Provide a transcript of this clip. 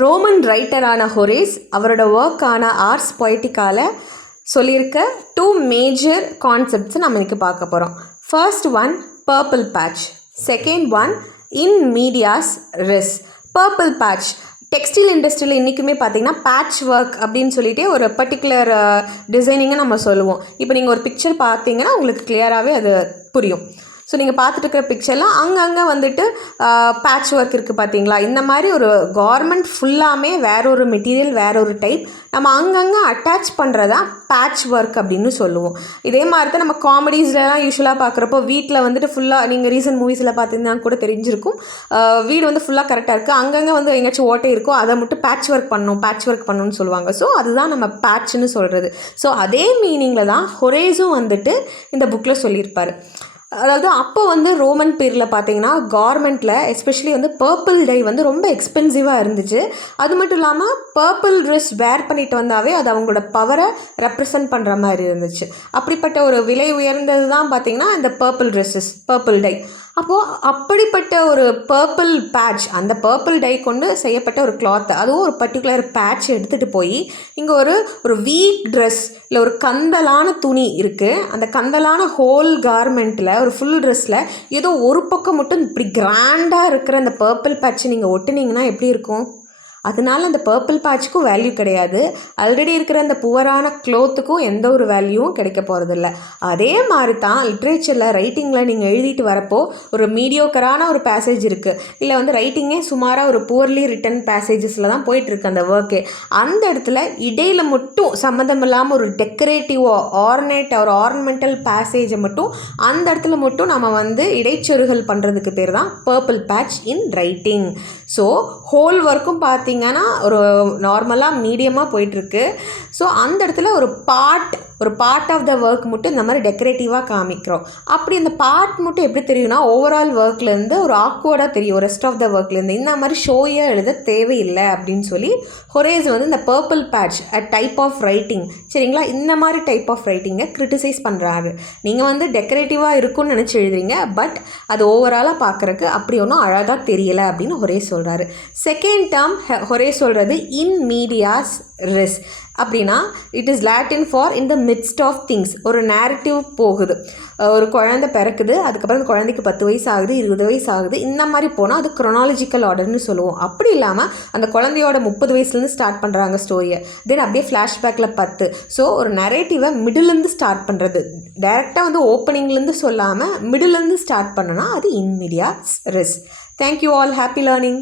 Roman ரைட்டரான Horace அவரோட ஒர்க்கான hours பொய்டிக்கால சொல்லியிருக்க 2 major கான்செப்ட்ஸை நம்ம இன்றைக்கி பார்க்க போகிறோம். First one purple patch, second one in medias res. Purple patch textile இண்டஸ்ட்ரியில் இன்றைக்குமே பார்த்திங்கன்னா பேட்ச் ஒர்க் அப்படின்னு சொல்லிட்டு ஒரு பர்டிகுலர் டிசைனிங்கை நம்ம சொல்லுவோம். இப்போ நீங்கள் ஒரு பிக்சர் பார்த்தீங்கன்னா உங்களுக்கு கிளியராகவே அது புரியும். ஸோ நீங்கள் பார்த்துட்டு இருக்கிற பிக்சர்லாம் அங்கங்கே வந்துட்டு பேட்ச் ஒர்க் இருக்குது பார்த்தீங்களா. இந்த மாதிரி ஒரு கார்மெண்ட் ஃபுல்லாமே வேற ஒரு மெட்டீரியல் வேற ஒரு டைப் நம்ம அங்கங்கே அட்டாச் பண்ணுறதா பேட்ச் ஒர்க் அப்படின்னு சொல்லுவோம். இதே மாதிரி தான் நம்ம காமெடிஸ்லாம் யூஸ்வலாக பார்க்குறப்போ வீட்டில் வந்துட்டு ஃபுல்லாக நீங்கள் ரீசன்ட் மூவிஸில் பார்த்தீங்கன்னா கூட தெரிஞ்சிருக்கும், வீடு வந்து ஃபுல்லாக கரெக்டாக இருக்குது, அங்கங்கே வந்து எங்கேயாச்சும் ஓட்டை இருக்கும், அதை மட்டும் பேட்ச் ஒர்க் பண்ணணும்னு சொல்லுவாங்க. ஸோ அதுதான் நம்ம பேட்ச்னு சொல்கிறது. ஸோ அதே மீனிங்கில் தான் ஹொரேஸும் வந்துட்டு இந்த புக்கில் சொல்லியிருப்பார். அதாவது அப்போ வந்து ரோமன் பீரியடில் பார்த்தீங்கன்னா கார்மெண்ட்டில் எஸ்பெஷலி வந்து பர்பிள் டை வந்து ரொம்ப எக்ஸ்பென்சிவாக இருந்துச்சு. அது மட்டும் இல்லாமல் பர்பிள் ட்ரெஸ் வேர் பண்ணிட்டு வந்தாவே அது அவங்களோட பவரை ரெப்ரசன்ட் பண்ணுற மாதிரி இருந்துச்சு. அப்படிப்பட்ட ஒரு விலை உயர்ந்தது தான் பார்த்திங்கன்னா இந்த பர்பிள் ட்ரெஸ்ஸஸ், பர்பிள் டை. அப்போது அப்படிப்பட்ட ஒரு பர்பிள் பேட்ச், அந்த பர்பிள் டை கொண்டு செய்யப்பட்ட ஒரு கிளாத், அதுவும் ஒரு பர்டிகுலர் பேட்ச் எடுத்துகிட்டு போய் இங்கே ஒரு வீக் ட்ரெஸ் இல்லை ஒரு கந்தலான துணி இருக்குது, அந்த கந்தலான ஹோல் கார்மெண்ட்டில் ஒரு ஃபுல் ட்ரெஸ்ஸில் ஏதோ ஒரு பக்கம் மட்டும் இப்படி கிராண்டாக இருக்கிற அந்த பர்பிள் பேட்சை நீங்கள் ஒட்டுனீங்கன்னா எப்படி இருக்கும்? அதனால அந்த பர்பிள் பேட்ச்க்கும் வேல்யூ கிடையாது, ஆல்ரெடி இருக்கிற அந்த புவரான க்ளோத்துக்கும் எந்த ஒரு வேல்யூவும் கிடைக்க போகிறதில்ல. அதே மாதிரி தான் லிட்ரேச்சரில் ரைட்டிங்கில் நீங்கள் எழுதிட்டு வரப்போ ஒரு மீடியோக்கரான ஒரு பேசேஜ் இருக்குது, இல்லை வந்து ரைட்டிங்கே சுமாராக ஒரு புவர்லி ரிட்டன் பேசேஜஸில் தான் போயிட்டுருக்கு அந்த ஒர்க்கே. அந்த இடத்துல இடையில் மட்டும் சம்மந்தம் இல்லாமல் ஒரு டெக்கரேட்டிவ் ஆர்னமெண்டல் பேசேஜை மட்டும் அந்த இடத்துல மட்டும் நம்ம வந்து இடைச்சொருகள் பண்ணுறதுக்கு பேர் தான் purple patch in writing. So whole ஒர்க்கும் பார்த்தீங்கன்னா ஒரு நார்மலாக மீடியமாக போயிட்டுருக்கு. ஸோ அந்த இடத்துல ஒரு பார்ட் ஆஃப் த ஒர்க் மட்டும் இந்த மாதிரி டெக்கரேட்டிவாக காமிக்கிறோம். அப்படி அந்த பார்ட் மட்டும் எப்படி தெரியும்னா ஓவரால் ஒர்க்லேருந்து ஒரு ஆக்வர்டாக தெரியும் ரெஸ்ட் ஆஃப் த ஒர்க்லேருந்து. இந்த மாதிரி ஷோயாக எழுத தேவையில்லை அப்படின்னு சொல்லி ஹொரேஸ் வந்து இந்த purple patch type of writing, சரிங்களா, இந்த மாதிரி டைப் ஆஃப் ரைட்டிங்கை கிரிட்டிசைஸ் பண்ணுறாரு. நீங்கள் வந்து டெக்கரேட்டிவாக இருக்குன்னு நினச்சி எழுதுறீங்க, பட் அது ஓவராலாக பார்க்குறக்கு அப்படி ஒன்றும் அழகாக தெரியலை அப்படின்னு ஹொரேஸ் சொல்கிறாரு. செகண்ட் டேர்ம் ஹொரேஸ் சொல்கிறது இன் மீடியாஸ் ரெஸ் அப்படின்னா it is Latin for in the midst of things. ஒரு நேரட்டிவ் போகுது, ஒரு குழந்தை பிறக்குது, அதுக்கப்புறம் அந்த குழந்தைக்கு 10 வயசு ஆகுது, 20 வயசு ஆகுது, இந்த மாதிரி போனால் அது க்ரொனாலஜிக்கல் ஆர்டர்னு சொல்லுவோம். அப்படி இல்லாமல் அந்த குழந்தையோட 30 வயசுலேருந்து ஸ்டார்ட் பண்ணுறாங்க ஸ்டோரியை, தென் அப்படியே ஃப்ளாஷ்பேக்கில் 10. ஸோ ஒரு நரேட்டிவை மிடிலேருந்து ஸ்டார்ட் பண்ணுறது, டைரெக்டாக வந்து ஓப்பனிங்லேருந்து சொல்லாமல் மிடிலேருந்து ஸ்டார்ட் பண்ணனா அது in medias res. Thank you all, happy learning.